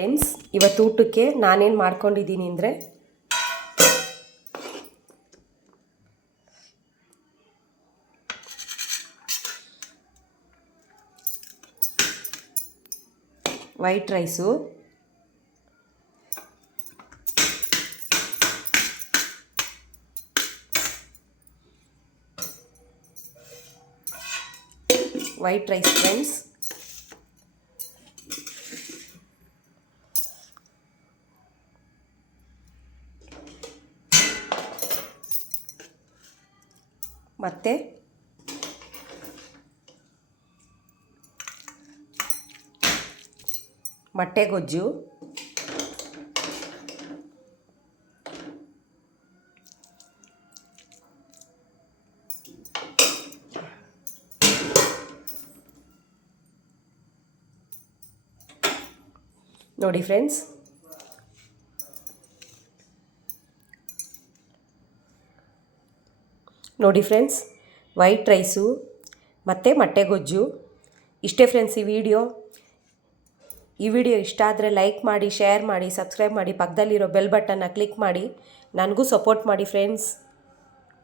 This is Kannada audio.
ಫ್ರೆಂಡ್ಸ್, ಇವತ್ತು ಊಟಕ್ಕೆ ನಾನೇನು ಮಾಡ್ಕೊಂಡಿದ್ದೀನಿ ಅಂದರೆ white rice, white rice friends, ಮತ್ತು ಮೊಟ್ಟೆ ಗೊಜ್ಜು, ನೋಡಿ ಫ್ರೆಂಡ್ಸ್, ವೈಟ್ ರೈಸು ಮತ್ತು ಮೊಟ್ಟೆ ಗೊಜ್ಜು. ಇಷ್ಟೇ ಫ್ರೆಂಡ್ಸ್ ಈ ವಿಡಿಯೋ ಇಷ್ಟ ಆದರೆ ಲೈಕ್ ಮಾಡಿ, ಶೇರ್ ಮಾಡಿ, ಸಬ್ಸ್ಕ್ರೈಬ್ ಮಾಡಿ, ಪಕ್ಕದಲ್ಲಿರೋ ಬೆಲ್ ಬಟನ್ನ ಕ್ಲಿಕ್ ಮಾಡಿ, ನನಗೂ ಸಪೋರ್ಟ್ ಮಾಡಿ ಫ್ರೆಂಡ್ಸ್.